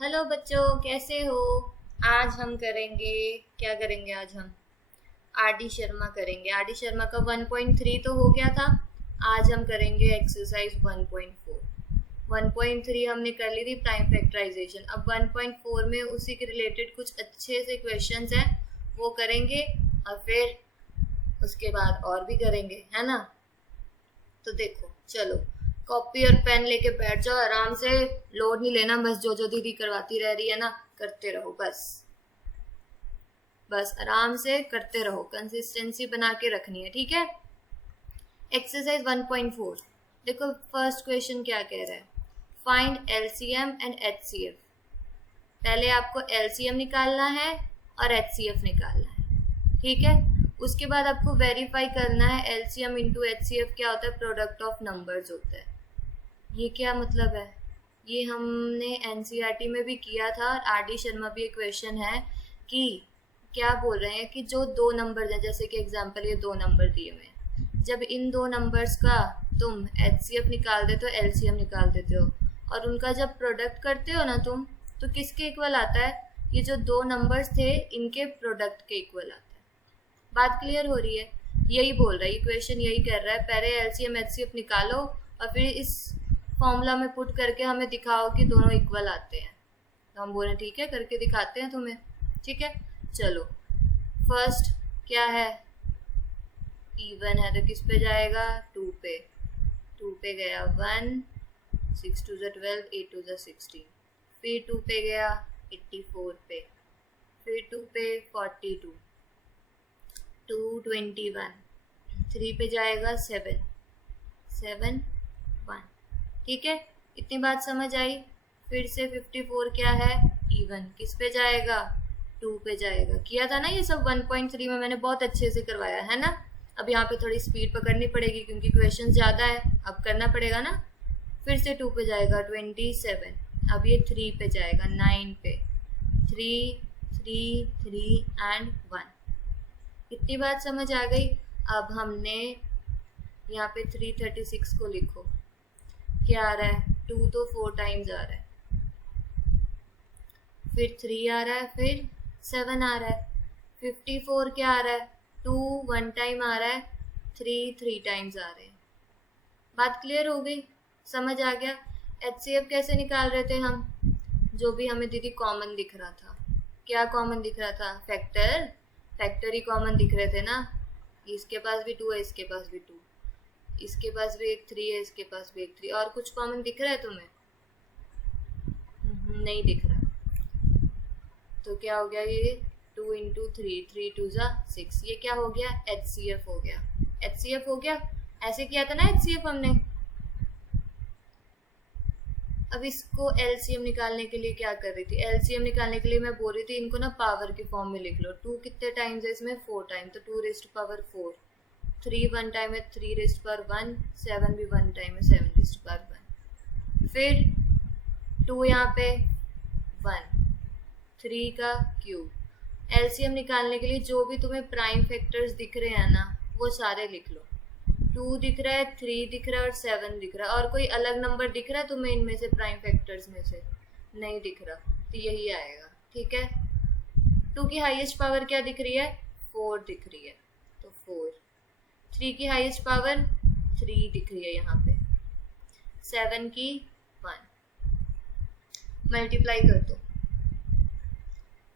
Hello बच्चों, कैसे हो। आज हम करेंगे, क्या करेंगे आज हम आर डी शर्मा करेंगे। आर डी शर्मा का 1.3 तो हो गया था। आज हम करेंगे एक्सरसाइज 1.4। 1.3 हमने कर ली थी प्राइम फैक्टराइजेशन। अब 1.4 में उसी के रिलेटेड कुछ अच्छे से क्वेश्चंस हैं, वो करेंगे और फिर उसके बाद और भी करेंगे, है ना। तो देखो, चलो कॉपी और पेन लेके बैठ जाओ आराम से। लोड नहीं लेना, बस जो जो दीदी करवाती रह रही है ना करते रहो। बस बस आराम से करते रहो, कंसिस्टेंसी बना के रखनी है, ठीक है। एक्सरसाइज 1.4 देखो, फर्स्ट क्वेश्चन क्या कह रहा है, फाइंड एलसीएम एंड एचसीएफ। पहले आपको एलसीएम निकालना है और एचसीएफ निकालना है, ठीक है। उसके बाद आपको वेरीफाई करना है एलसीएम इंटू एचसीएफ क्या होता है, प्रोडक्ट ऑफ नंबर्स होता है। ये क्या मतलब है, ये हमने एनसीईआरटी में भी किया था और आर डी शर्मा भी एक क्वेश्चन है कि क्या बोल रहे हैं कि जो दो नंबर हैं, जैसे कि एग्जांपल ये दो नंबर दिए हुए हैं, जब इन दो नंबर्स का तुम एचसीएफ निकाल देते हो, एलसीएम निकाल देते हो और उनका जब प्रोडक्ट करते हो ना तुम, तो किसके इक्वल आता है, ये जो दो नंबर्स थे इनके प्रोडक्ट के इक्वल आता है। बात क्लियर हो रही है, यही बोल रहा है ये क्वेश्चन, यही कर रहा है। पहले एलसीएम एचसीएफ निकालो और फिर इस फॉर्मूला में पुट करके हमें दिखाओ कि दोनों इक्वल आते हैं। तो हम बोले ठीक है, करके दिखाते हैं तुम्हें, ठीक है। चलो फर्स्ट क्या है, इवन है तो किस पे जाएगा, 2 पे। 2 पे गया 1, 6 2 12, 8 2 16। फिर 2 पे गया 84 पे, फिर 2 पे 42, 221, 3 पे जाएगा 7 7 1, ठीक है। इतनी बात समझ आई। फिर से 54 क्या है, इवन, किस पे जाएगा, 2 पे जाएगा। किया था ना ये सब 1.3 में, मैंने बहुत अच्छे से करवाया है ना। अब यहाँ पे थोड़ी स्पीड पकड़नी पड़ेगी क्योंकि क्वेश्चन ज़्यादा है, अब करना पड़ेगा ना। फिर से 2 पे जाएगा 27, अब ये 3 पे जाएगा 9 पे, 3 3 3 एंड 1। इतनी बात समझ आ गई। अब हमने यहाँ पे 336 को लिखो, क्या आ रहा है, 2 तो 4 टाइम्स आ रहा है, फिर 3 आ रहा है, फिर 7 आ रहा है। 54 क्या आ रहा है, 2 1 टाइम आ रहा है, 3 3 टाइम्स आ रहे हैं। बात क्लियर हो गई, समझ आ गया। एचसीएफ कैसे निकाल रहे थे हम, जो भी हमें दीदी कॉमन दिख रहा था। क्या कॉमन दिख रहा था, फैक्टर, फैक्टर ही कॉमन दिख रहे थे ना। इसके पास भी 2 है, इसके पास भी 2, इसके पास भी एक 3 है, इसके पास भी एक 3। और कुछ कॉमन दिख रहा है तुम्हें, नहीं दिख रहा। तो क्या हो गया, ये 2 इंटू 3, 3 2 6, ये क्या हो गया, एचसीएफ हो गया। एचसीएफ हो गया, ऐसे किया था ना एचसीएफ हमने। अब इसको एलसीएम निकालने के लिए क्या कर रही थी, एलसीएम निकालने के लिए मैं बोल रही थी इनको ना पावर के फॉर्म में लिख लो। 2 कितने टाइम्स है इसमें, 4 टाइम, तो 2 रेस्ट पावर 4। 3 1 टाइम है, 3 रेस्ट पावर 1। 7 भी 1 टाइम है, 7 रेस्ट पावर 1। फिर 2 यहाँ पे 1, 3 का क्यूब। एलसीएम निकालने के लिए जो भी तुम्हें प्राइम फैक्टर्स दिख रहे हैं ना, वो सारे लिख लो। 2 दिख रहा है, 3 दिख रहा है और 7 दिख रहा है। और कोई अलग नंबर दिख रहा है तुम्हें इनमें से, प्राइम फैक्टर्स में से, नहीं दिख रहा, तो यही आएगा, ठीक है। 2 की हाईएस्ट पावर क्या दिख रही है, 4 दिख रही है, तो 4। 3 की हाईएस्ट पावर 3 दिख रही है यहाँ पे, 7 की 1। मल्टीप्लाई कर दो,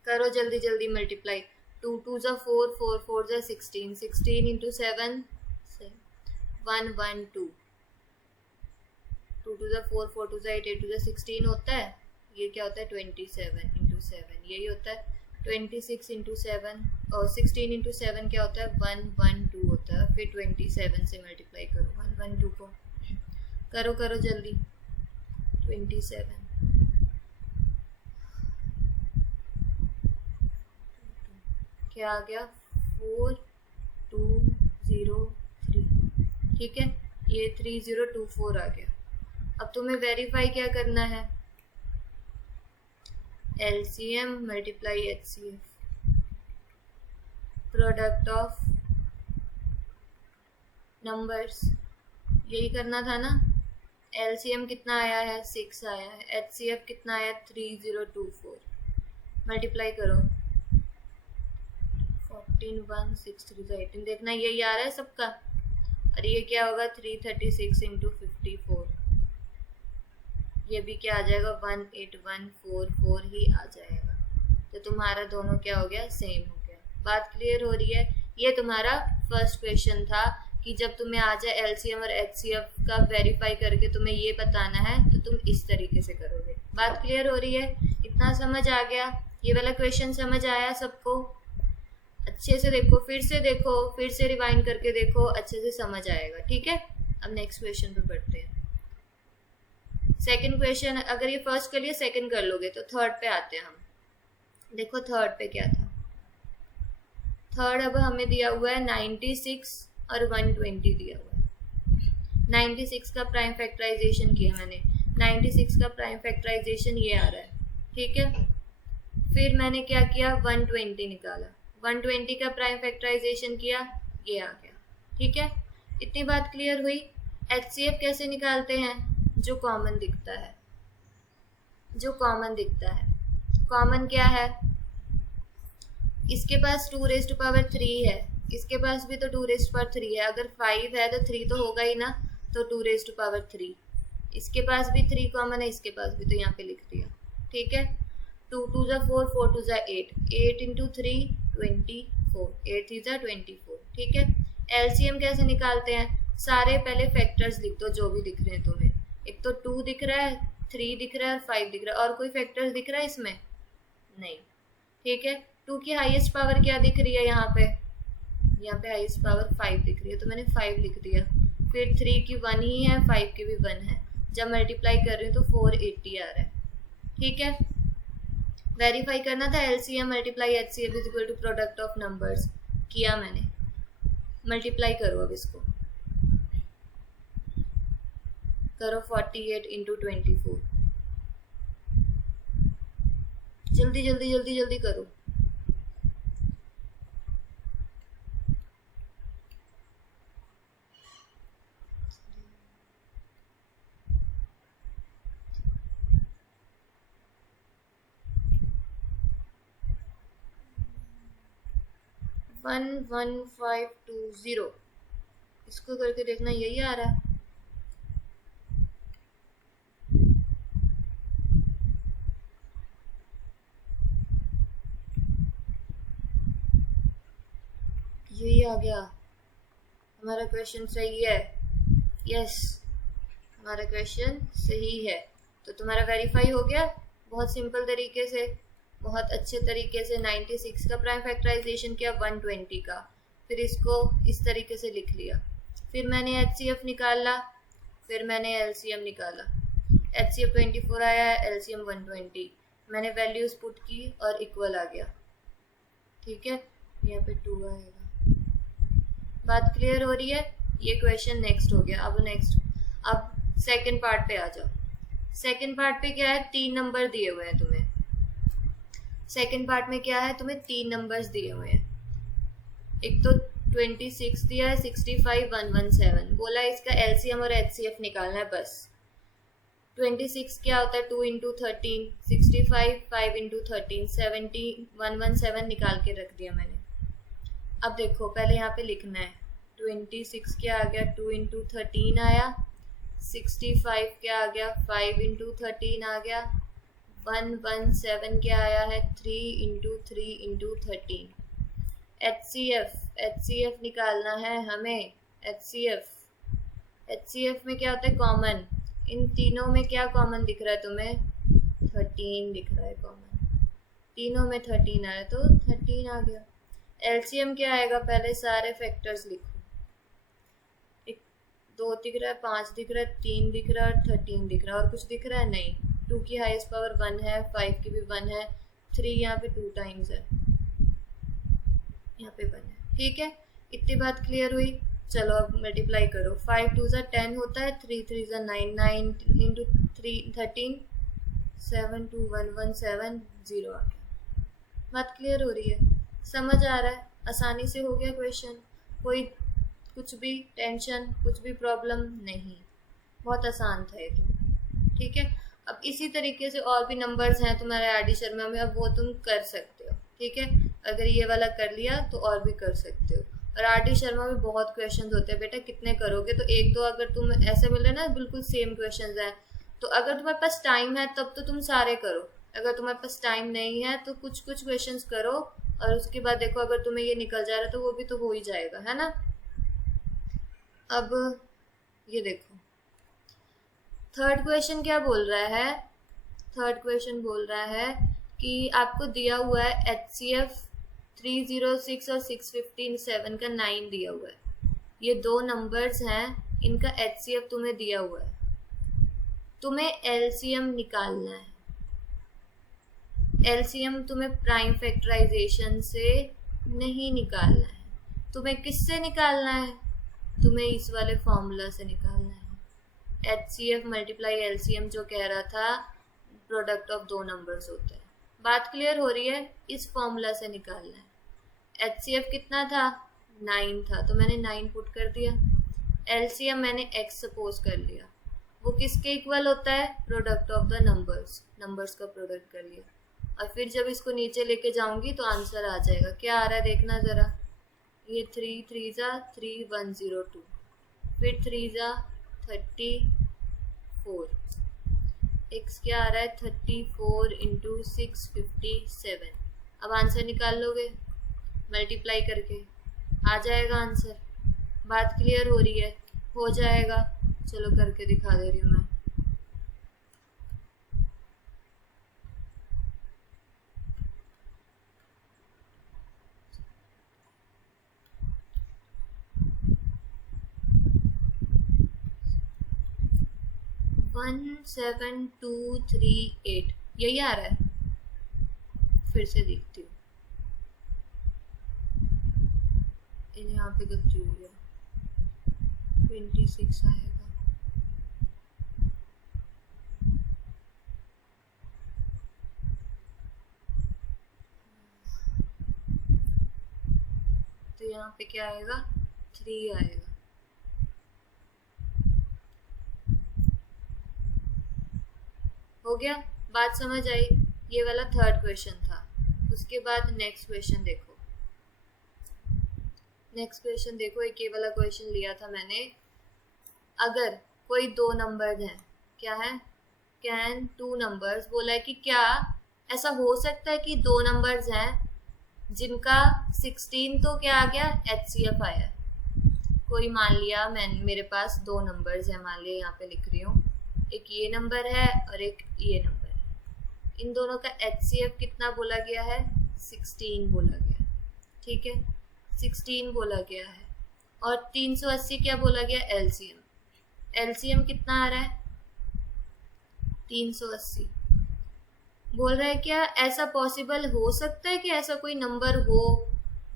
करो जल्दी जल्दी मल्टीप्लाई। 2 2 4, 4 4 16, 16 इंटू 7 1 1 2, 2 2 4, 4 2 8, 8 2 16 होता है। ये क्या होता है, 27 इंटू 7, यही होता है। 26 इंटू 7 और 16 इंटू 7 क्या होता है, 1 1 2 होता है। फिर 27 से मल्टीप्लाई करो 1 1 2 को, करो करो जल्दी। 27 क्या आ गया, 4 2 0 3, ठीक है। ये 3024 आ गया। अब तुम्हें वेरीफाई क्या करना है, LCM multiply HCF, product of numbers, यही करना था ना। LCM कितना आया है 6 आया है, HCF कितना आया 3024, मल्टीप्लाई करो 14,163 देखना यही आ रहा है सबका। और ये क्या होगा 336 इंटू 54, ये भी क्या आ जाएगा 18144 ही आ जाएगा। तो तुम्हारा दोनों क्या हो गया सेम हो गया। बात क्लियर हो रही है। ये तुम्हारा फर्स्ट क्वेश्चन था कि जब तुम्हें आ जाए LCM और HCF का वेरीफाई करके तुम्हें ये बताना है तो तुम इस तरीके से करोगे। बात क्लियर हो रही है, इतना समझ आ गया? ये वाला क्वेश्चन समझ आया सबको? अच्छे से देखो, फिर से रिवाइंड करके देखो, अच्छे से समझ आएगा। ठीक है, अब नेक्स्ट क्वेश्चन पे बढ़ते हैं। सेकंड क्वेश्चन, अगर ये फर्स्ट कर लिया सेकंड कर लोगे तो थर्ड पे आते हैं हम। देखो थर्ड पे क्या था। थर्ड अब हमें दिया हुआ है 96 और 120 दिया हुआ है। 96 का प्राइम फैक्टराइजेशन किया मैंने, 96 का प्राइम फैक्टराइजेशन ये आ रहा है। ठीक है, फिर मैंने क्या किया 120 निकाला, 120 का प्राइम फैक्टराइजेशन किया, ये आ गया। ठीक है, इतनी बात क्लियर हुई। HCF कैसे निकालते हैं? जो कॉमन दिखता है, जो कॉमन दिखता है। कॉमन क्या है? इसके पास 2 रेज़ टू पावर 3 है, इसके पास भी तो 2 रेज़ टू पावर 3 है। अगर 5 है तो 3 तो होगा ही ना, तो 2 रेज़ टू पावर 3। इसके पास भी 3 कॉमन है, इसके पास भी, तो यहाँ पे लिख दिया। ठीक है, 2 2 जा 4, 4 2 जा 8, 8 इंटू 3 24, 8 3 जा 24। ठीक है, LCM कैसे निकालते हैं? सारे पहले फैक्टर्स लिख दो जो भी दिख रहे हैं तुम्हें। एक तो 2 दिख रहा है, 3 दिख रहा है और 5 दिख रहा है, और कोई फैक्टर्स दिख रहा है इसमें? नहीं। ठीक है, 2 की हाईएस्ट पावर क्या दिख रही है यहाँ पे? यहाँ पे हाईएस्ट पावर 5 दिख रही है, तो मैंने 5 लिख दिया। फिर 3 की 1 ही है, 5 की भी 1 है। जब मल्टीप्लाई कर रही हूँ तो 480 आ रहा है। ठीक है, वेरीफाई करना था LCM multiply HCF is equal to product of numbers, किया मैंने। मल्टीप्लाई करो अब इसको, करो 48 इंटू 24, जल्दी जल्दी जल्दी जल्दी करो। वन 1520, इसको करके देखना यही आ रहा है। यही आ गया, हमारा क्वेश्चन सही है। यस, हमारा क्वेश्चन सही है। तो तुम्हारा वेरीफाई हो गया बहुत सिंपल तरीके से, बहुत अच्छे तरीके से। 96 का प्राइम फैक्टराइजेशन किया, 120 का, फिर इसको इस तरीके से लिख लिया। फिर मैंने HCF निकाला, फिर मैंने LCM निकाला। HCF 24 आया, LCM 120, मैंने वैल्यूज पुट की और इक्वल आ गया। ठीक है, यहाँ पे 2 आएगा। बात क्लियर हो रही है? ये क्वेश्चन नेक्स्ट हो गया। अब सेकंड पार्ट पे आ जाओ। सेकंड पार्ट पे क्या है, 3 नंबर दिए हुए हैं तुम्हें। सेकंड पार्ट में क्या है, तुम्हें 3 नंबर्स दिए हुए हैं। एक तो 26 दिया है, 65, 117 बोला है, इसका LCM और HCF निकालना है बस। 26 क्या होता है 2 इंटू 13, 65 5 इंटू 13, 70, 117 निकाल के रख दिया मैंने। अब देखो पहले यहाँ पे लिखना है, 26 क्या आ गया 2 इंटू 13 आया, 65 क्या आ गया 5 इंटू 13 आ गया, 117 क्या आया है 3 इंटू 3 इंटू 13। HCF निकालना है हमें। HCF में क्या होता है कॉमन, इन तीनों में क्या कॉमन दिख रहा है तुम्हें, 13 दिख रहा है कॉमन, तीनों में 13 आया तो 13 आ गया। LCM क्या आएगा, पहले सारे फैक्टर्स लिखो, 2 दिख रहा है, 5 दिख रहा है, 3 दिख रहा है और 13 दिख रहा है, और कुछ दिख रहा है नहीं। 2 की हाईएस्ट पावर 1 है, 5 की भी 1 है, 3 यहाँ पे 2 टाइम्स है, यहाँ पे 1 है। ठीक है, इतनी बात क्लियर हुई। चलो अब मल्टीप्लाई करो, 5 2 ज़ा 10 होता है, 3 3 ज़ा 9, 9 इंटू 3 13, 7 2 1 1 7 0 आ गया। बात क्लियर हो रही है, समझ आ रहा है, आसानी से हो गया क्वेश्चन, कोई कुछ भी टेंशन कुछ भी प्रॉब्लम नहीं। बहुत आसान था ये तो, ठीक है। अब इसी तरीके से और भी नंबर्स हैं तुम्हारे आर.डी. शर्मा में, अब वो तुम कर सकते हो, ठीक है। अगर ये वाला कर लिया तो और भी कर सकते हो। और आर.डी. शर्मा में बहुत क्वेश्चंस होते हैं बेटा, कितने करोगे? तो एक दो अगर तुम ऐसे मिल रहे ना बिल्कुल सेम क्वेश्चंस हैं, तो अगर तुम्हारे पास टाइम है तब तो तुम सारे करो, अगर तुम्हारे पास टाइम नहीं है तो कुछ कुछ क्वेश्चंस करो, और उसके बाद देखो अगर तुम्हें ये निकल जा रहा है तो वो भी तो हो ही जाएगा, है ना। अब ये देखो थर्ड क्वेश्चन क्या बोल रहा है। थर्ड क्वेश्चन बोल रहा है कि आपको दिया हुआ है HCF 306 और 657 का 9 दिया हुआ है। ये दो नंबर्स हैं, इनका HCF तुम्हें दिया हुआ है, तुम्हें LCM निकालना है। LCM तुम्हें प्राइम फैक्टराइजेशन से नहीं निकालना है, तुम्हें किससे निकालना है? तुम्हें इस वाले फॉर्मूला से निकालना है। HCF मल्टीप्लाई LCM जो कह रहा था प्रोडक्ट ऑफ दो नंबर्स होते हैं। बात क्लियर हो रही है? इस फॉर्मूला से निकालना है। HCF कितना था? 9 था, तो मैंने 9 पुट कर दिया। LCM मैंने X सपोज कर लिया, वो किसके इक्वल होता है? Product of the numbers, numbers का प्रोडक्ट कर लिया। और फिर जब इसको नीचे लेके जाऊंगी तो आंसर आ जाएगा। क्या आ रहा है देखना ज़रा, ये 3 3 जा 3 102, फिर 3 जा 34, x क्या आ रहा है 34 इंटू 657। अब आंसर निकाल लोगे मल्टीप्लाई करके, आ जाएगा आंसर। बात क्लियर हो रही है? हो जाएगा। चलो करके दिखा दे रही हूँ मैं। वन 7 2 3 8 यही आ रहा है। फिर से देखती हूँ, यहाँ पे गलती हो गया, 26 आएगा। तो यहाँ पे क्या आएगा? 3 आएगा। हो गया? बात समझ आई? ये वाला थर्ड क्वेश्चन था। उसके बाद नेक्स्ट क्वेश्चन देखो। नेक्स्ट क्वेश्चन देखो, एक ये वाला क्वेश्चन लिया था मैंने। अगर कोई दो नंबर हैं, क्या है? कैन टू नंबर्स, बोला है कि क्या ऐसा हो सकता है कि दो नंबर्स हैं जिनका 16 तो क्या आ गया? HCF आया। कोई मान लिया मेरे पास दो नंबर्स हैं, मान लिया यहाँ पे लिख रही हूँ, एक ये नंबर है और एक ये नंबर है। इन दोनों का HCF कितना बोला गया है? 16 बोला गया, ठीक है, 16 बोला गया है। और 380 क्या बोला गया? LCM। LCM कितना आ रहा है? 380। बोल रहा है क्या ऐसा पॉसिबल हो सकता है कि ऐसा कोई नंबर हो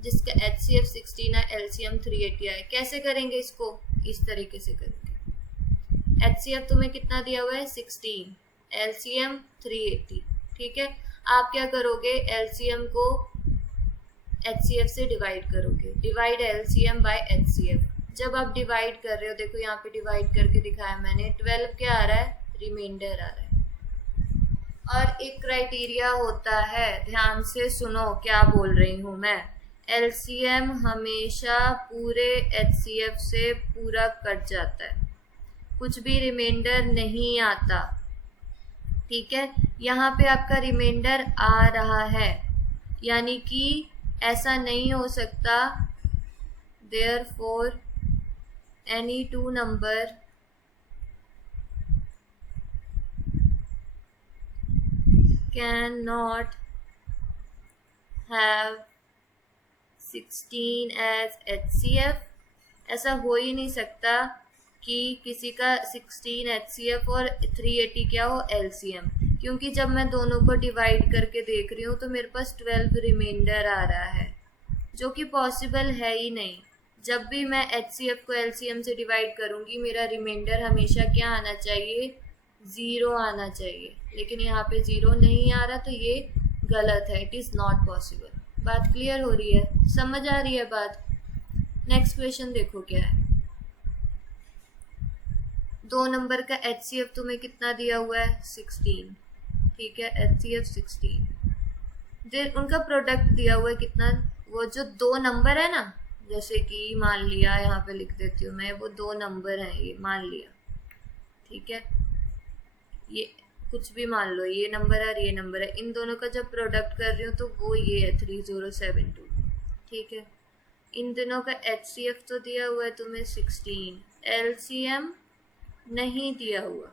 जिसका HCF 16 है, LCM 380 आए? कैसे करेंगे इसको? इस तरीके से करेंगे। HCF तुम्हें कितना दिया हुआ है? 16, LCM 380, ठीक है। आप क्या करोगे? LCM को HCF से डिवाइड करोगे, डिवाइड LCM बाय HCF। जब आप डिवाइड कर रहे हो, देखो यहाँ पे डिवाइड करके दिखाया मैंने, 12 क्या आ रहा है? रिमाइंडर आ रहा है। और एक क्राइटेरिया होता है, ध्यान से सुनो क्या बोल रही हूँ मैं। LCM हमेशा पूरे HCF से पूरा कट जाता है, कुछ भी रिमाइंडर नहीं आता, ठीक है। यहाँ पे आपका रिमाइंडर आ रहा है, यानी कि ऐसा नहीं हो सकता। Therefore, any two number cannot have 16 as HCF। ऐसा हो ही नहीं सकता कि किसी का 16 HCF और 380 क्या हो? LCM। क्योंकि जब मैं दोनों को डिवाइड करके देख रही हूँ तो मेरे पास 12 रिमाइंडर आ रहा है, जो कि पॉसिबल है ही नहीं। जब भी मैं HCF को LCM से डिवाइड करूँगी, मेरा रिमाइंडर हमेशा क्या आना चाहिए? 0 आना चाहिए। लेकिन यहाँ पे 0 नहीं आ रहा, तो ये गलत है, इट इज़ नॉट पॉसिबल। बात क्लियर हो रही है? समझ आ रही है बात? नेक्स्ट क्वेश्चन देखो क्या है। 2 नंबर का HCF तुम्हें कितना दिया हुआ है 16, ठीक है, HCF 16। देन उनका प्रोडक्ट दिया हुआ है कितना, वो जो 2 नंबर है ना, जैसे कि मान लिया यहाँ पे लिख देती हूँ मैं, वो 2 नंबर हैं ये मान लिया, ठीक है, ये कुछ भी मान लो, ये नंबर है और ये नंबर है, इन दोनों का जब प्रोडक्ट कर रही हूँ तो वो ये है 3072, ठीक है। इन दोनों का HCF तो दिया हुआ है तुम्हें 16, LCM नहीं दिया हुआ।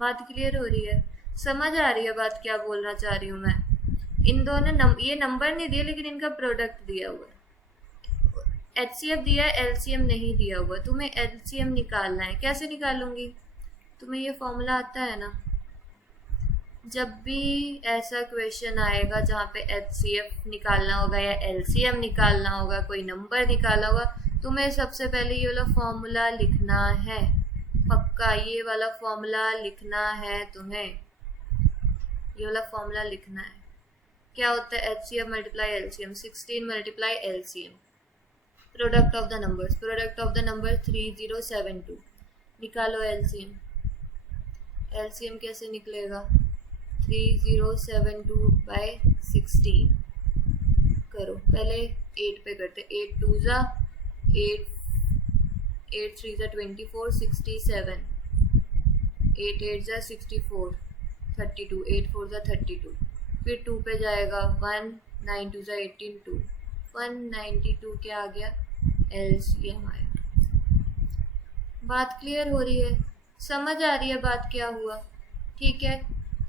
बात क्लियर हो रही है, समझ आ रही है बात क्या बोलना चाह रही हूँ मैं। इन दोनों ये नंबर नहीं दिए लेकिन इनका प्रोडक्ट दिया हुआ है, HCF दिया है, LCM नहीं दिया हुआ। तुम्हें LCM निकालना है, कैसे निकालूंगी, तुम्हें ये फॉर्मूला आता है ना, जब भी ऐसा क्वेश्चन आएगा जहाँ पे HCF निकालना होगा या LCM निकालना होगा, कोई नंबर निकाला होगा, तुम्हें सबसे पहले ये वाला फॉर्मूला लिखना है, पक्का ये वाला फॉर्मूला लिखना है तुम्हें, ये वाला फॉर्मूला लिखना है। क्या होता है HCF multiply LCM, 16 multiply LCM, product of the numbers, product of the number 3072, निकालो LCM। LCM कैसे निकलेगा, 3072 बाय 16 करो, पहले 8 पे करते, 8 2 जा 8, 8 3 जा 24, 67, 8 8 जा 64, 32, 8 4 जा 32, फिर 2 पे जाएगा 1, 9 2 जा 18, 2, 192 क्या आ गया, LCM आया। बात क्लियर हो रही है, समझ आ रही है बात क्या हुआ, ठीक है।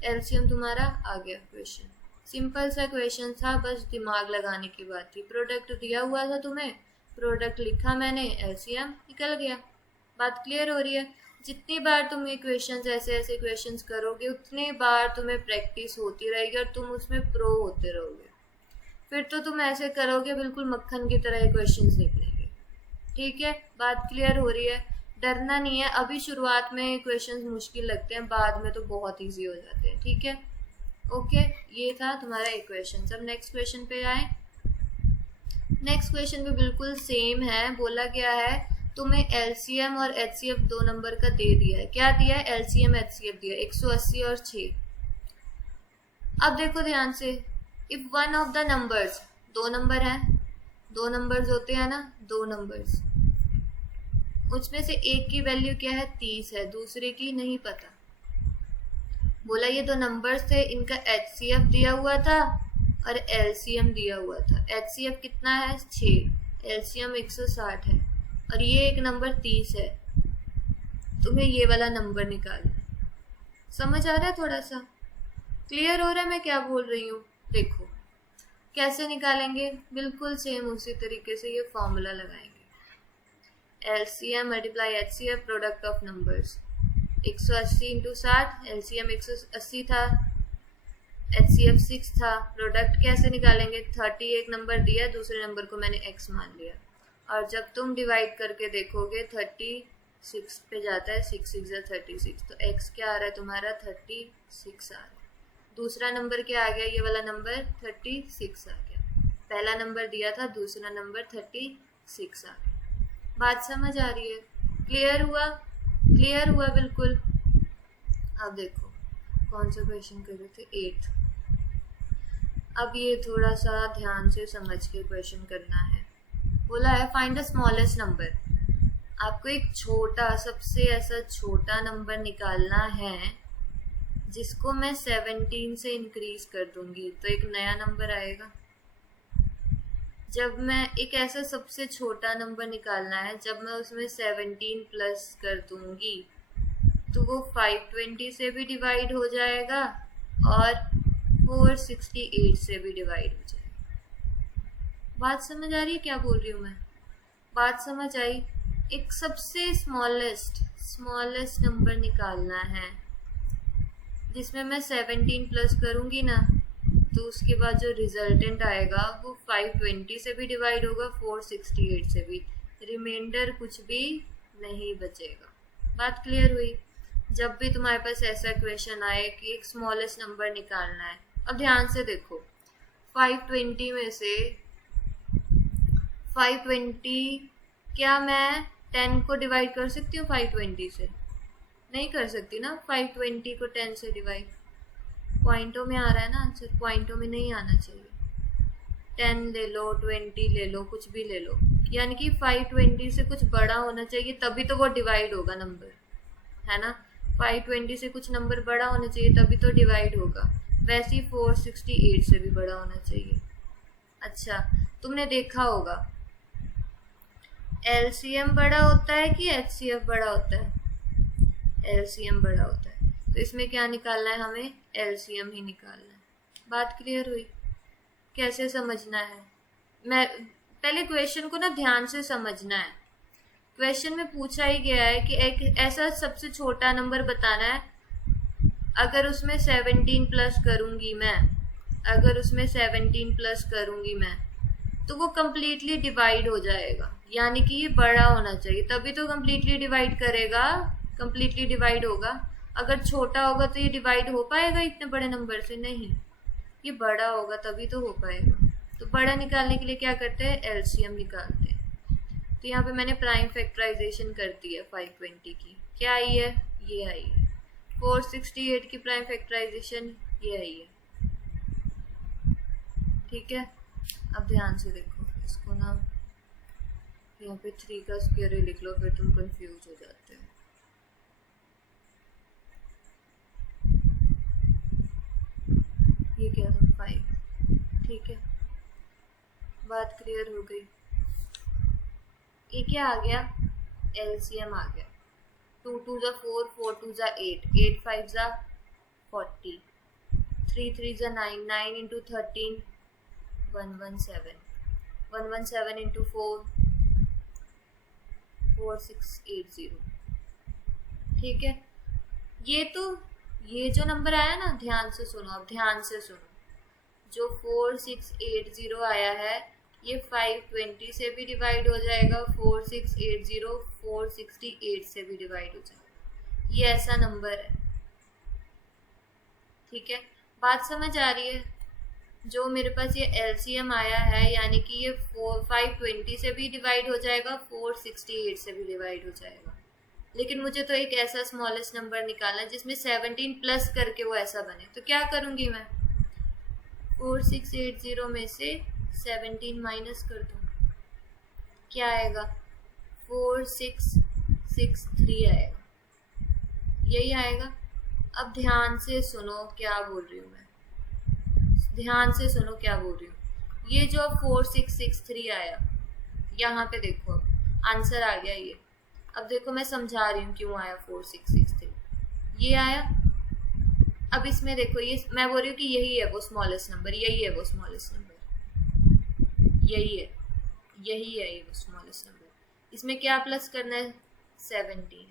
LCM तुम्हारा आ गया क्वेश्चन, सिंपल सा क्वेश्चन था, बस दिमाग लगाने की बात थी। प्रोडक्ट दिया हुआ था तुम्हें, प्रोडक्ट लिखा मैंने, LCM निकल गया। बात क्लियर हो रही है, जितनी बार तुम ये क्वेश्चंस ऐसे क्वेश्चंस करोगे उतनी बार तुम्हें प्रैक्टिस होती रहेगी और तुम उसमें प्रो होते रहोगे, फिर तो तुम ऐसे करोगे बिल्कुल मक्खन की तरह ये क्वेश्चंस निकलेंगे, ठीक है। बात क्लियर हो रही है, डरना नहीं है, अभी शुरुआत में क्वेश्चंस मुश्किल लगते हैं, बाद में तो बहुत इजी हो जाते हैं, ठीक है। ओके, ये था तुम्हारा एक क्वेश्चन। अब नेक्स्ट क्वेश्चन पे आए। नेक्स्ट क्वेश्चन भी बिल्कुल सेम है, बोला गया है तुम्हें LCM और HCF 2 नंबर का दे दिया है। क्या दिया है, LCM HCF दिया 180 और 6। अब देखो ध्यान से, if one of the numbers, 2 number हैं, 2 नंबर्स होते हैं ना, 2 नंबर्स, उसमें से एक की वैल्यू क्या है 30 है, दूसरे की नहीं पता। बोला ये 2 नंबर्स थे, इनका HCF दिया हुआ था और LCM दिया हुआ था। HCF कितना है 6, LCM 160 है और ये एक नंबर 30 है, तुम्हें ये वाला नंबर निकालना है। समझ आ रहा है, थोड़ा सा क्लियर हो रहा है मैं क्या बोल रही हूँ। देखो कैसे निकालेंगे, बिल्कुल सेम उसी तरीके से ये फॉर्मूला लगाएंगे, LCM multiply HCF, product of numbers, 180 into 60, LCM 180 था, HCF 6 था। प्रोडक्ट कैसे निकालेंगे, 30 एक नंबर दिया, दूसरे नंबर को मैंने x मान लिया, और जब तुम डिवाइड करके देखोगे 36 पे जाता है, 6 6 जा 36, तो x क्या आ रहा है तुम्हारा 36 आ रहा है। दूसरा नंबर क्या आ गया, ये वाला नंबर 36 आ गया, पहला नंबर दिया था, दूसरा नंबर 36 आ गया। बात समझ आ रही है, क्लियर हुआ, क्लियर हुआ बिल्कुल। अब देखो कौन सा क्वेश्चन कर रहे थे, 8। अब ये थोड़ा सा ध्यान से समझ के क्वेश्चन करना है। बोला है फाइंड द स्मॉलेस्ट नंबर, आपको एक छोटा, सबसे ऐसा छोटा नंबर निकालना है जिसको मैं 17 से इंक्रीज कर दूंगी तो एक नया नंबर आएगा। जब मैं एक ऐसा सबसे छोटा नंबर निकालना है, जब मैं उसमें 17 प्लस कर दूंगी तो वो 520 से भी डिवाइड हो जाएगा और 468 से भी डिवाइड हो जाएगा। बात समझ आ रही है क्या बोल रही हूँ मैं, बात समझ आई। एक सबसे स्मॉलेस्ट नंबर निकालना है जिसमें मैं 17 प्लस करूंगी ना, तो उसके बाद जो रिजल्टेंट आएगा वो 520 से भी डिवाइड होगा, 468 से भी, रिमाइंडर कुछ भी नहीं बचेगा। बात क्लियर हुई। जब भी तुम्हारे पास ऐसा क्वेश्चन आए कि एक स्मॉलेस्ट नंबर निकालना है, अब ध्यान से देखो, 520 में से 520 क्या मैं 10 को डिवाइड कर सकती हूँ 520 से? नहीं कर सकती ना 520 को 10 से डिवाइड। पॉइंटों में आ रहा है ना आंसर, पॉइंटों में नहीं आना चाहिए। 10 ले लो, 20 ले लो, कुछ भी ले लो, यानी कि 520 से कुछ बड़ा होना चाहिए तभी तो वो डिवाइड होगा नंबर, है ना। 520 से कुछ नंबर बड़ा होना चाहिए तभी तो डिवाइड होगा। वैसे ही 468 से भी बड़ा होना चाहिए। अच्छा, तुमने देखा होगा LCM बड़ा होता है कि HCF बड़ा होता है? LCM बड़ा होता है, तो इसमें क्या निकालना है हमें? LCM ही निकालना है। बात क्लियर हुई? कैसे समझना है? मैं पहले क्वेश्चन को ना ध्यान से समझना है। क्वेश्चन में पूछा ही गया है कि एक ऐसा सबसे छोटा नंबर बताना है, अगर उसमें 17 प्लस करूंगी मैं, अगर उसमें 17 प्लस करूंगी मैं, तो वो कम्प्लीटली डिवाइड हो जाएगा, यानी कि ये बड़ा होना चाहिए तभी तो कम्प्लीटली डिवाइड करेगा, कम्प्लीटली डिवाइड होगा। अगर छोटा होगा तो ये डिवाइड हो पाएगा इतने बड़े नंबर से? नहीं, ये बड़ा होगा तभी तो हो पाएगा। तो बड़ा निकालने के लिए क्या करते हैं? LCM निकालते हैं। तो यहाँ पे मैंने प्राइम फैक्टराइजेशन कर दी है 520 की। क्या आई है? ये आई है। 468 की प्राइम फैक्टराइजेशन ये आई है। ठीक है, अब ध्यान से देखो इसको ना, यहाँ पे 3 का स्क्वायर ही लिख लो, फिर तुम कंफ्यूज हो जाते हो। ये क्या था? 5। ठीक है, बात क्लियर हो गई। ये क्या आ गया? LCM आ गया। 2 2 जा 4, 4 2 जा 8, 8 5 जा 40, 3 3 जा 9, 9 into 13 117, 117 into 4 4680। ठीक है, ये जो नंबर आया ना, ध्यान से सुनो, अब ध्यान से सुनो, जो 4680 आया है ये 520 से भी डिवाइड हो जाएगा, 4680 468 से भी डिवाइड हो जाएगा। ये ऐसा नंबर है। ठीक है, बात समझ आ रही है? जो मेरे पास ये LCM आया है, यानी कि ये 520 से भी डिवाइड हो जाएगा, 468 से भी डिवाइड हो जाएगा। लेकिन मुझे तो एक ऐसा स्मॉलेस्ट नंबर निकालना है जिसमें 17 प्लस करके वो ऐसा बने। तो क्या करूंगी मैं? 4680 में से 17 माइनस कर दूं, क्या आएगा? 4663 आएगा, यही आएगा। अब ध्यान से सुनो क्या बोल रही हूँ मैं, ध्यान से सुनो क्या बोल रही हूँ। ये जो 4663 आया, यहाँ पे देखो आंसर आ गया ये। अब देखो मैं समझा रही हूँ क्यों आया 4663, ये आया। अब इसमें देखो, ये मैं बोल रही हूँ कि यही है वो स्मॉलेस्ट नंबर, यही है वो स्मॉलेस्ट नंबर, यही है ये वो स्मॉलेस्ट नंबर। इसमें क्या प्लस करना है? 17।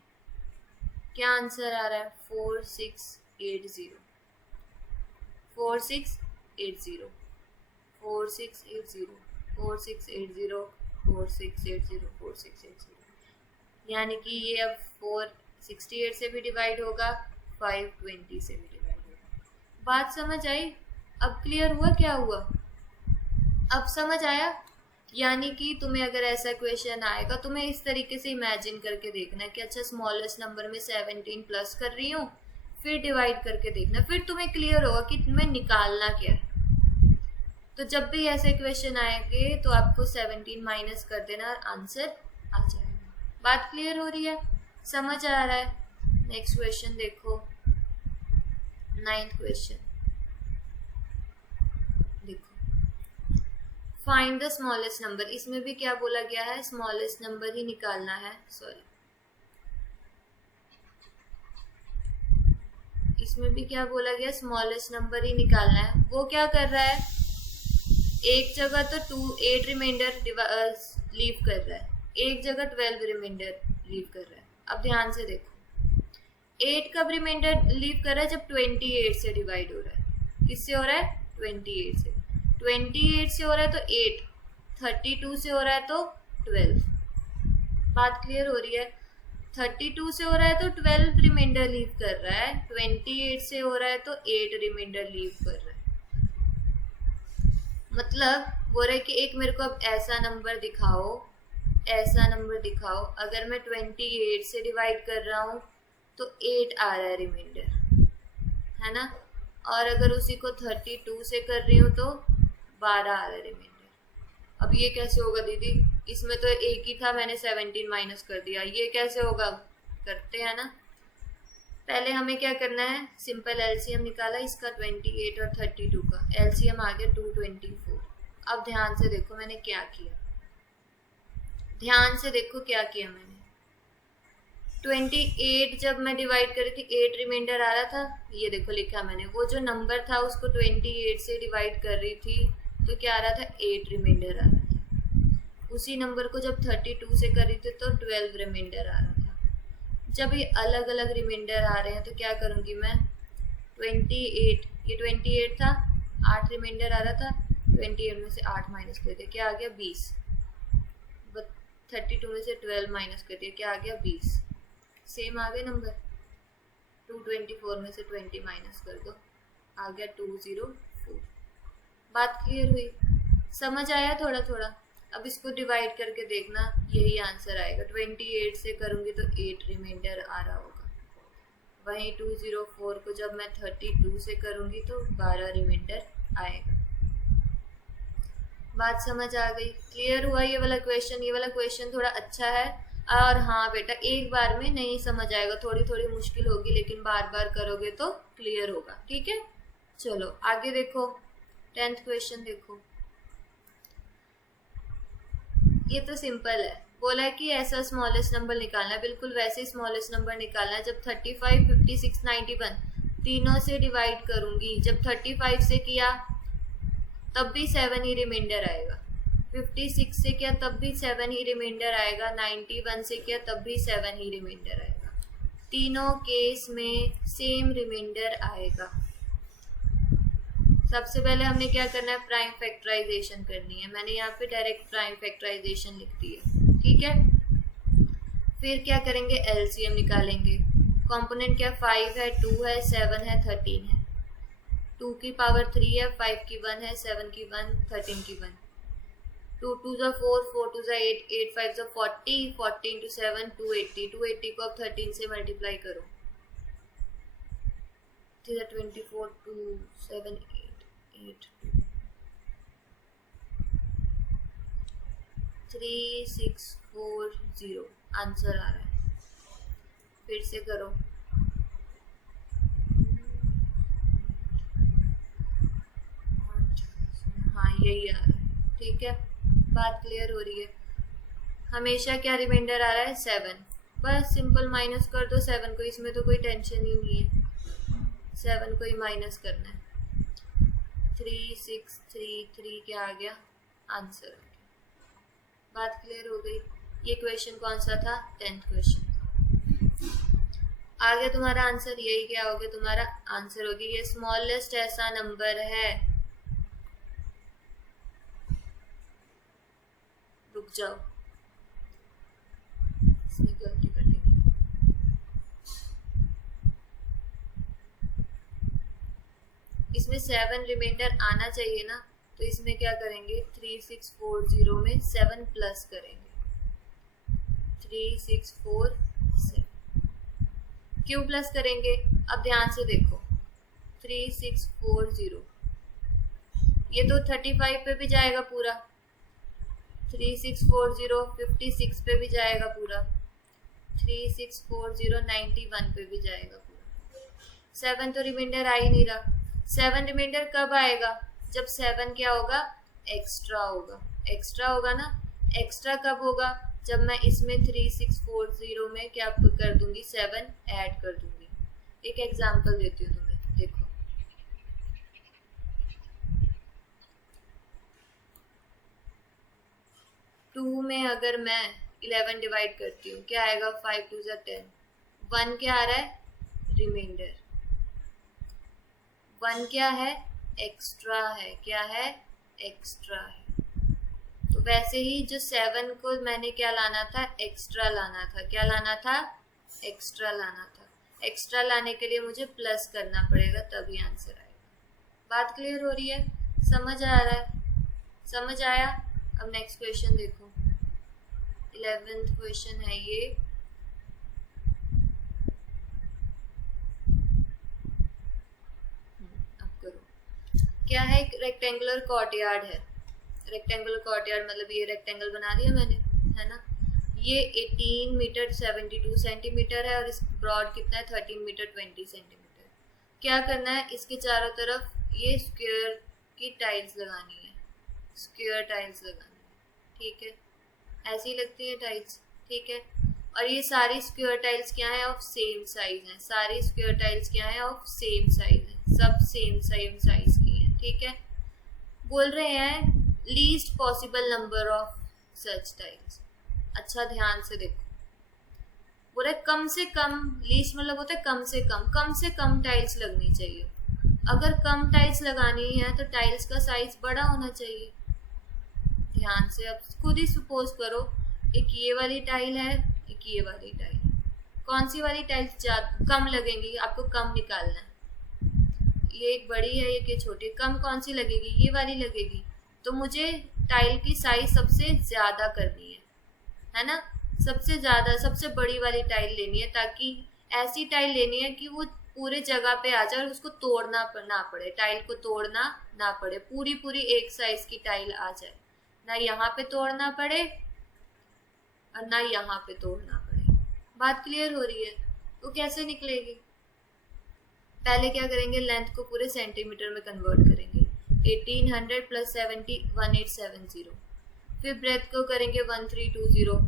क्या आंसर आ रहा है? 4680, 4680, 4680, 4680, 4680, 4680, यानी कि ये अब 468 से भी डिवाइड होगा, 520 से भी डिवाइड होगा। बात समझ आई? अब क्लियर हुआ क्या हुआ? अब समझ आया? यानी कि तुम्हें अगर ऐसा क्वेश्चन आएगा, तुम्हें इस तरीके से इमेजिन करके देखना है कि अच्छा स्मॉलेस्ट नंबर में 17 प्लस कर रही हूँ, फिर डिवाइड करके देखना, फिर तुम्हें क्लियर होगा कि तुम्हें निकालना क्या है। तो जब भी ऐसे क्वेश्चन आएंगे तो आपको 17 माइनस कर देना, आंसर आ जाएगा। बात क्लियर हो रही है? समझ आ रहा है? नेक्स्ट क्वेश्चन देखो, 9th क्वेश्चन देखो, फाइंड द स्मॉलेस्ट नंबर। इसमें भी क्या बोला गया है? स्मॉलेस्ट नंबर ही निकालना है। सॉरी, इसमें भी क्या बोला गया? स्मॉलेस्ट नंबर ही निकालना है। वो क्या कर रहा है? एक जगह तो 8 रिमाइंडर लीव कर रहा है, एक जगह 12 रिमाइंडर लीव कर रहा है। अब ध्यान से देखो, 8 कब रिमाइंडर लीव कर रहा है? जब 28 से डिवाइड हो रहा है। किससे हो रहा है? 28 से। 28 से हो रहा है तो 8, 32 से हो रहा है तो 12। बात क्लियर हो रही है? 32 से हो रहा है तो 12 रिमाइंडर लीव कर रहा है, 28 से हो रहा है तो 8 रिमाइंडर लीव कर रहा है। मतलब बोल रहा है कि एक मेरे को अब ऐसा नंबर दिखाओ, ऐसा नंबर दिखाओ, अगर मैं 28 से डिवाइड कर रहा हूँ तो 8 आ रहा है रिमाइंडर, है ना। और अगर उसी को 32 से कर रही हूँ तो 12 आ रहा है रिमाइंडर। अब ये कैसे होगा दीदी, इसमें तो एक ही था, मैंने 17 माइनस कर दिया, ये कैसे होगा, करते हैं ना। पहले हमें क्या करना है, सिंपल एलसीएम निकाला इसका 28 और 32 का, एलसीएम आ गया 224। अब ध्यान से देखो मैंने क्या किया, ध्यान से देखो क्या किया मैंने। 28 जब मैं डिवाइड करी थी 8 रिमाइंडर आ रहा था, ये देखो लिखा मैंने, वो जो नंबर था उसको 28 से डिवाइड कर रही थी तो क्या आ रहा था, 8 रिमाइंडर आ रहा था। उसी नंबर को जब 32 से कर रही थी तो 12 रिमाइंडर आ रहा था। जब ये अलग अलग रिमाइंडर आ रहे हैं तो क्या करूँगी मैं, 28, ये 28 था, 8 रिमाइंडर आ रहा था, 28 में से 8 माइनस कर दिया, क्या आ गया 20। 32 में से 12 माइनस कर दिया, क्या आ गया 20। सेम आ गए नंबर। 224 में से 20 माइनस कर दो, आ गया 204। बात क्लियर हुई, समझ आया थोड़ा थोड़ा। अब इसको डिवाइड करके देखना, यही आंसर आएगा। 28 से करूँगी तो 8 रिमाइंडर आ रहा होगा, वहीं 204 को जब मैं 32 से करूँगी तो 12 रिमाइंडर आएगा। बात समझ आ गई, क्लियर हुआ ये वाला क्वेश्चन। ये वाला क्वेश्चन थोड़ा अच्छा है। और हाँ बेटा, एक बार में नहीं समझ आएगा, थोड़ी थोड़ी मुश्किल होगी, लेकिन बार बार करोगे तो क्लियर होगा, ठीक है। चलो आगे देखो, 10th क्वेश्चन देखो। ये तो सिंपल है, बोला है कि ऐसा स्मॉलेस्ट नंबर निकालना है, बिल्कुल वैसे स्मॉलेस्ट नंबर निकालना है। जब 35, 56, 91 तीनों से डिवाइड करूंगी, जब 35 से किया तब भी 7 ही रिमाइंडर आएगा, 56 से किया तब भी 7 ही रिमाइंडर आएगा, 91 से किया तब भी 7 ही रिमाइंडर आएगा। तीनों केस में सेम रिमाइंडर आएगा। सबसे पहले हमने क्या करना है, प्राइम फैक्टराइजेशन करनी है। मैंने यहाँ पे डायरेक्ट प्राइम फैक्टराइजेशन लिख दी है, ठीक है। फिर क्या करेंगे, एलसीएम निकालेंगे। कंपोनेंट क्या, 5 है, 2 है, 7 है, 13 है। 2 की पावर 3 है, 5 की 1 है, 7 की 1, 13 की 1। 2 2 4, 4 2 8, 8 5 40, 40 into 7 280। 280 को अब 13 से मल्टीप्लाई करो, 24, 2 7 8 2 3640 आंसर आ रहा है। फिर से करो, हाँ यही आ रहा है, ठीक है। बात क्लियर हो रही है। हमेशा क्या रिमाइंडर आ रहा है, 7। बस सिंपल माइनस कर दो 7 को, इसमें तो कोई टेंशन ही नहीं है, 7 को ही माइनस करना है। 3633 क्या आ गया, आंसर आ गया। बात क्लियर हो गई। ये क्वेश्चन कौन सा था, 10th क्वेश्चन। आगे तुम्हारा आंसर यही क्या हो गया, तुम्हारा आंसर हो गया ये स्मॉलेस्ट ऐसा नंबर है, रुक जाओ, इसमें गलती कर दी। इसमें 7 रिमाइंडर आना चाहिए ना, तो इसमें क्या करेंगे, 3640 में 7 प्लस करेंगे, 3647। क्यों प्लस करेंगे, अब ध्यान से देखो, 3640 ये तो 35 पे भी जाएगा पूरा, 3640 56 पे भी जाएगा पूरा, 3640 91 पे भी जाएगा पूरा। 7 तो रिमाइंडर आ ही नहीं रहा। 7 रिमाइंडर कब आएगा, जब 7 क्या होगा, एक्स्ट्रा होगा। एक्स्ट्रा होगा ना, एक्स्ट्रा कब होगा, जब मैं इसमें 3640 में क्या कर दूंगी, 7 ऐड कर दूंगी। एक एग्जांपल देती हूँ तुम्हें, देखो। टू में अगर मैं 11 डिवाइड करती हूँ, क्या आएगा, 5 2 10। 1 क्या आ रहा है, रिमाइंडर। 1 क्या है, एक्स्ट्रा है, क्या है, एक्स्ट्रा है। तो वैसे ही जो 7 को मैंने क्या लाना था, एक्स्ट्रा लाना था। क्या लाना था, एक्स्ट्रा लाना था। एक्स्ट्रा लाने के लिए मुझे प्लस करना पड़ेगा, तभी आंसर आएगा। बात क्लियर हो रही है, समझ आ रहा है, समझ आया। अब नेक्स्ट क्वेश्चन देखो, 11th क्वेश्चन है ये। क्या है, एक रेक्टेंगुलर कॉर्टयार्ड है। रेक्टेंगुलर कॉर्टयार्ड मतलब ये रेक्टेंगल बना दिया मैंने, है ना। ये 18 मीटर 72 सेंटीमीटर है और इस ब्रॉड कितना है 13 मीटर 20 सेंटीमीटर। क्या करना है, इसके चारों तरफ ये स्क्वायर की टाइल्स लगानी है, स्क्वायर टाइल्स लगानी है, ठीक है। ऐसी लगती है टाइल्स, ठीक है। और ये सारी स्क्वायर टाइल्स क्या है, ऑफ सेम साइज है। सारी स्क्वायर टाइल्स क्या है, ऑफ सेम साइज है, सब सेम साइज की है, ठीक है। बोल रहे हैं least possible number of such tiles. अच्छा ध्यान से देखो, बोल रहे कम से कम, लीस्ट मतलब होता है कम से कम टाइल्स लगनी चाहिए। अगर कम टाइल्स लगानी है तो टाइल्स का साइज बड़ा होना चाहिए। ध्यान से अब खुद ही सपोज करो, एक ये वाली टाइल है, एक ये वाली टाइल, कौन सी वाली टाइल कम लगेंगी, आपको कम निकालना है। ये एक बड़ी है, ये छोटी, कम कौन सी लगेगी, ये वाली लगेगी। तो मुझे टाइल की साइज सबसे ज्यादा करनी है ना। सबसे ज्यादा सबसे बड़ी वाली टाइल लेनी है, ताकि ऐसी टाइल लेनी है कि वो पूरे जगह पे आ जाए और उसको तोड़ना ना पड़े, टाइल को तोड़ना ना पड़े, पूरी एक साइज की टाइल आ जाए, ना यहाँ पे तोड़ना पड़े और ना यहाँ पे तोड़ना पड़े। बात क्लियर हो रही है। तो कैसे निकलेगी, पहले क्या करेंगे, लेंथ को पूरे सेंटीमीटर में कन्वर्ट करेंगे। 1800 प्लस 70 1870। फिर ब्रेथ को करेंगे 1320,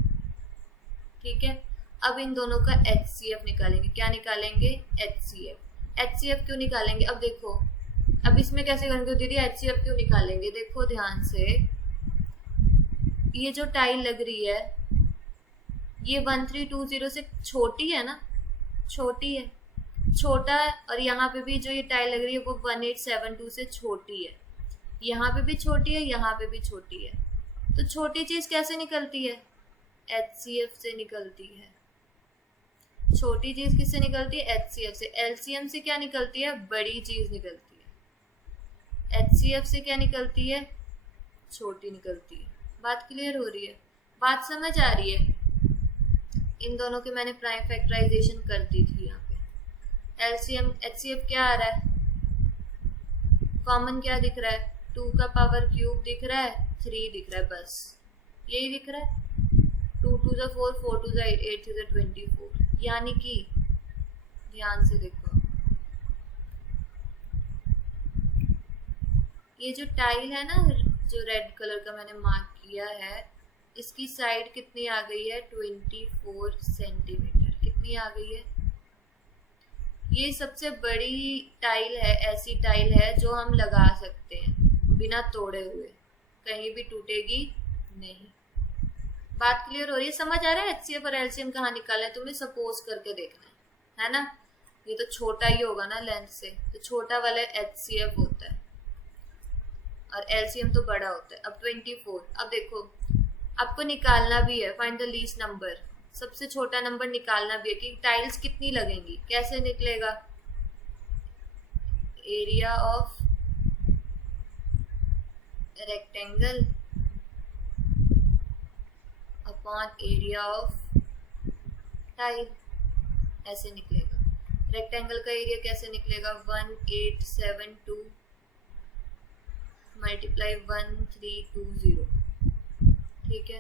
ठीक है। अब इन दोनों का HCF निकालेंगे। क्या निकालेंगे, HCF। HCF क्यों निकालेंगे, अब देखो, अब इसमें कैसे करेंगे दीदी, HCF क्यों निकालेंगे, देखो ध्यान से। ये जो टाइल लग रही है ये 1320 से छोटी है ना, छोटी है, छोटा है। और यहाँ पे भी जो ये टाइल लग रही है वो 1872 से छोटी है, यहाँ पे भी छोटी है, यहाँ पे भी छोटी है। तो छोटी चीज कैसे निकलती है, HCF से निकलती है। छोटी चीज किससे निकलती है, HCF से। LCM से क्या निकलती है, बड़ी चीज निकलती है। HCF से क्या निकलती है, छोटी निकलती है। बात क्लियर हो रही है, बात समझ आ रही है। इन दोनों के मैंने प्राइम फैक्टराइजेशन कर दी थी यहाँ पे। LCM HCF क्या आ रहा है, कॉमन क्या दिख रहा है, 2 का पावर क्यूब दिख रहा है, 3 दिख रहा है, बस यही दिख रहा है। 2 2 जा 4, 4 2 जा 8, 8 3 जा 24। यानी कि ध्यान से देखो, ये जो टाइल है ना, जो रेड कलर का मैंने मार्क किया है, इसकी साइड कितनी आ गई है, 24 सेंटीमीटर। कितनी आ गई है, ये सबसे बड़ी टाइल है, ऐसी टाइल है जो हम लगा सकते हैं बिना तोड़े हुए, कहीं भी टूटेगी नहीं। बात क्लियर हो रही है, समझ आ रहा है। HCF और LCM कहाँ निकालना है, तुम्हें सपोज करके देखना है ना। ये तो छोटा ही होगा ना लेंथ से, तो छोटा वाला HCF होता है और LCM तो बड़ा होता है। अब 24, अब देखो आपको निकालना भी है, फाइंड द लीस्ट नंबर, सबसे छोटा नंबर निकालना भी है कि टाइल्स कितनी लगेंगी। कैसे निकलेगा, area of rectangle upon area of tile, ऐसे निकलेगा। रेक्टेंगल का एरिया कैसे निकलेगा, 1872 मल्टीप्लाई 1320, ठीक है,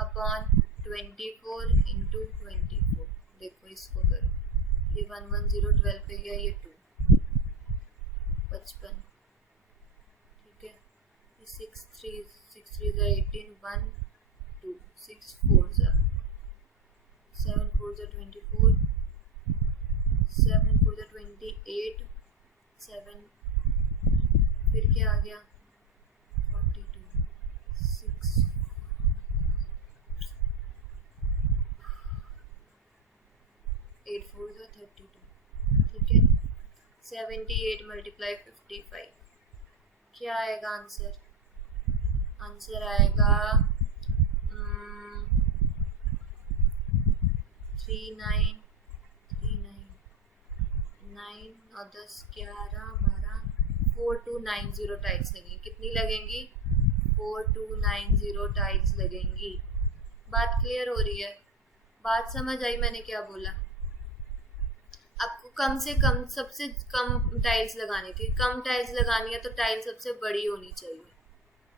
अपॉन 24 इंटू 24। देखो इसको करो, ये 110 12 पे गया, ये 2 55, ठीक है। ये 6 3 जा 18 1 2 6 4 जा 7 4 जा 24 7 4 जा 28 7, फिर क्या आ गया 42 6 8 4 जा 32, ठीक है। 78 मल्टीप्लाई 55, क्या आएगा आंसर, आंसर आएगा 39 9 और 10 11 12 4290 टाइल्स लगेंगी। कितनी लगेंगी, 4290 टाइल्स लगेंगी। बात क्लियर हो रही है, बात समझ आई मैंने क्या बोला। आपको कम से कम सबसे कम टाइल्स लगानी थी, कम टाइल्स लगानी है तो टाइल सबसे बड़ी होनी चाहिए,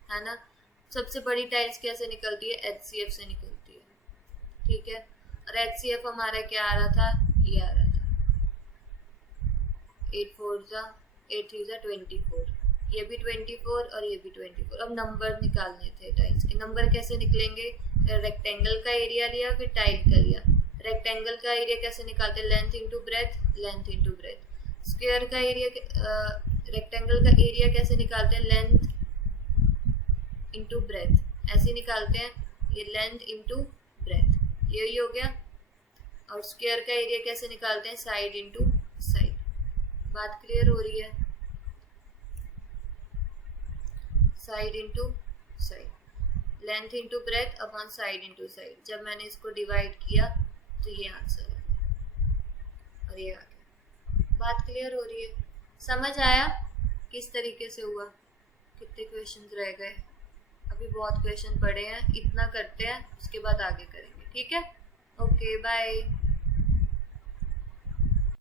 है ना। सबसे बड़ी टाइल्स कैसे निकलती है, HCF से निकलती है, ठीक है। और HCF हमारा क्या आ रहा था, ये आ रहा था 8 4 8 3 24, ये भी 24 और ये भी 24। अब नंबर निकालने थे टाइल्स के। नंबर कैसे निकलेंगे, रेक्टेंगल का एरिया लिया फिर टाइल का लिया। रेक्टेंगल का एरिया कैसे निकालते हैं, length into breadth, length into breadth. Square का एरिया, रेक्टेंगल का एरिया कैसे निकालते हैं, लेंथ इंटू ब्रेथ, ऐसे निकालते हैं, ये लेंथ इंटू ब्रेथ, यही हो गया। और स्क्वायर का एरिया कैसे निकालते हैं, साइड इंटू साइड। बात क्लियर हो रही है, side into side, length into breadth upon side into side. जब मैंने इसको डिवाइड किया तो ये आंसर है और ये आ गया। बात क्लियर हो रही है, समझ आया किस तरीके से हुआ, कितने क्वेश्चंस रह गए, अभी बहुत क्वेश्चन पड़े हैं, इतना करते हैं उसके बाद आगे करेंगे, ठीक है। Okay bye.